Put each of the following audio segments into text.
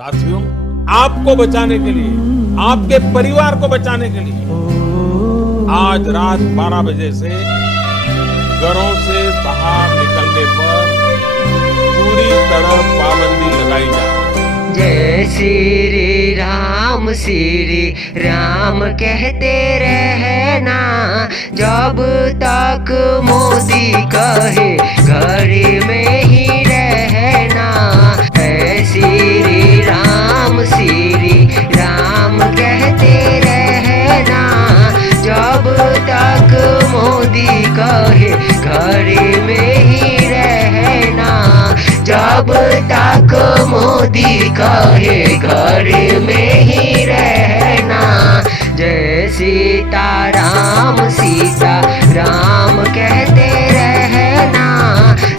साथियों, आपको बचाने के लिए, आपके परिवार को बचाने के लिए आज रात 12 बजे से घरों से बाहर निकलने पर पूरी तरह पाबंदी लगाई जा रही है। जय श्री राम कहते रहना, जब तक मोदी कहे घर में ही रहना। है श्री राम कहते रहना, जब तक मोदी कहे घर में ही रहना। जब तक मोदी कहे घर में ही रहना। जय सीता राम कहते रहना,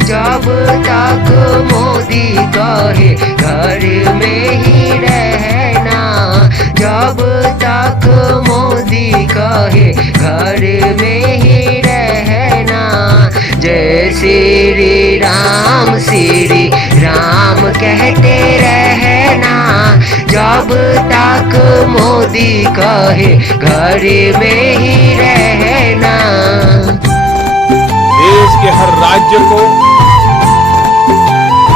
जब तक मोदी कहे घर में ही रहना। जब तक मोदी कहे घर में ही रहना। जय श्री राम कहते रहना, जब तक मोदी कहे घर में ही रहना। देश के हर राज्य को,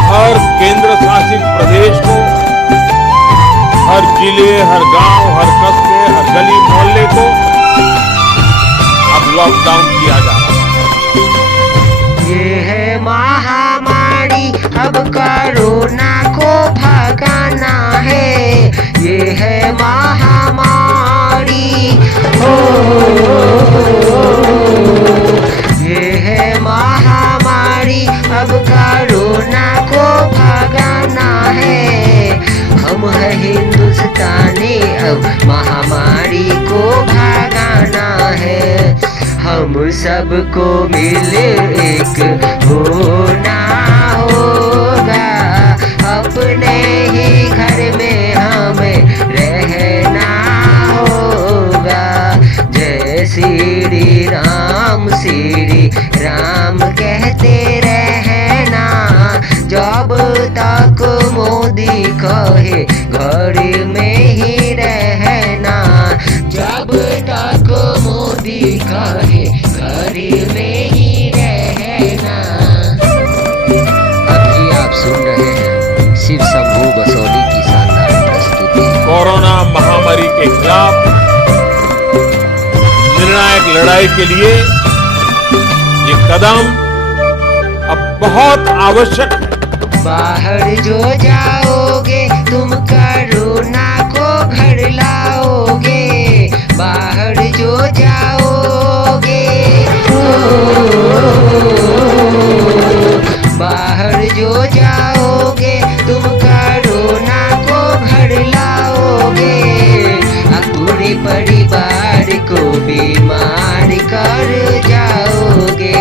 हर केंद्र शासित प्रदेश को, हर जिले, हर गांव, हर कस्बे, हर गली मोहल्ले को अब लॉकडाउन किया जा रहा है। ये है महामारी, अब कोरोना को भगाना है। ये है महामारी, ये है महामारी, अब कोरोना को भगाना है। हम है हिंदुस्तानी, अब महामारी को भगाना है। हम सबको मिले एक होना होगा, अपने ही घर में हमें रहना होगा। जय श्री राम कहते रहना, जब तक मोदी कहे घर में ही रहना। जब तक मोदी कहे घर में ही रहना। अभी आप सुन रहे हैं शिव शंभू बसोली की शानदार प्रस्तुति। कोरोना महामारी के खिलाफ निर्णायक लड़ाई के लिए ये कदम अब बहुत आवश्यक है। बाहर जो जाओगे तुम कोरोना को घर लाओगे। बाहर जो जाओगे, बाहर जो जाओगे तुम कोरोना को घर लाओगे। पूरे परिवार को बीमार कर जाओगे।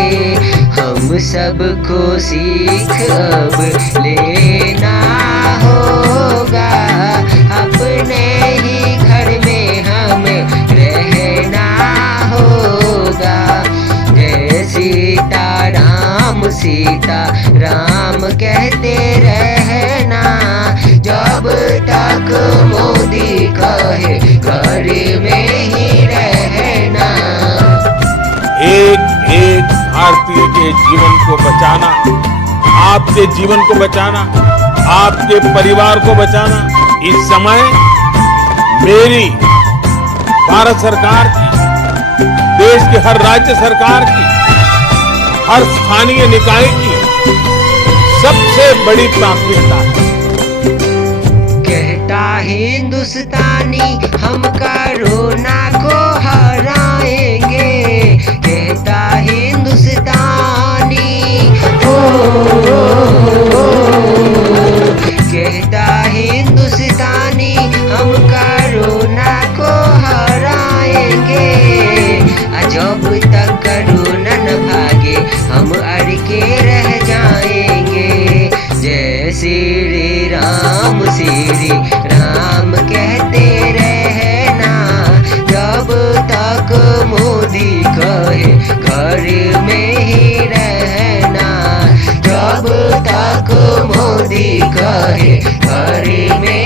हम सबको सीख अब लेना होगा, अपने ही घर में हमें रहना होगा। जय सीता राम कहते रहना, जब तक मोदी कहे घर में ही रहना। एक एक भारतीय के जीवन को बचाना, आपके जीवन को बचाना, आपके परिवार को बचाना इस समय मेरी, भारत सरकार की, देश के हर राज्य सरकार की, हर स्थानीय निकाय की सबसे बड़ी प्राथमिकता है। कहता हिंदुस्तानी हम कोरोना को हराएंगे। कहता हिंदुस्तानी, कहता हिंदुस्तानी हम कोरोना को हराएंगे। जब तक कोरोना न भागे हम अड़ के रह जाएंगे। जय श्री राम कहते रहना, जब तक मोदी कहे घर में ही रहना। जब तक मोदी कहे घर में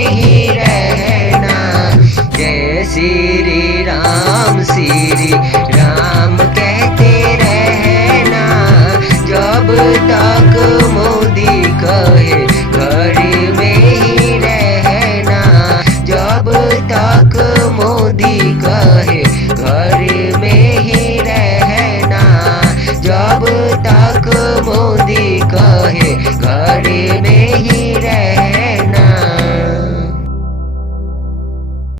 श्री राम कहते रहना, जब तक मोदी कहे घर में ही रहना, जब तक मोदी कहे घर में ही रहना, जब तक मोदी कहे घर में